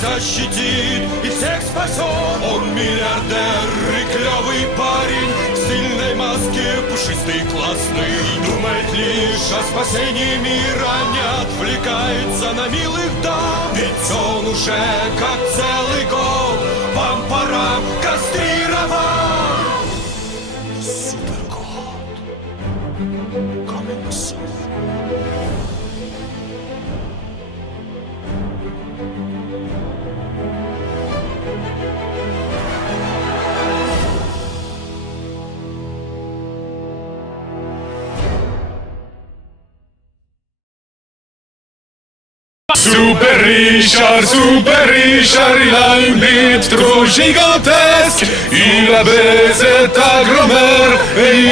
защитит и всех спасет. Он миллиардер и клёвый парень, в стильной маске, пушистый, классный. Думает лишь о спасении мира, не отвлекается на милых дам. Ведь он уже как целый год пам-парам кастрировал. Суперкот. Coming soon. Super Richard, il a une bite trop gigantesque. Il a baisé ta grand-mère et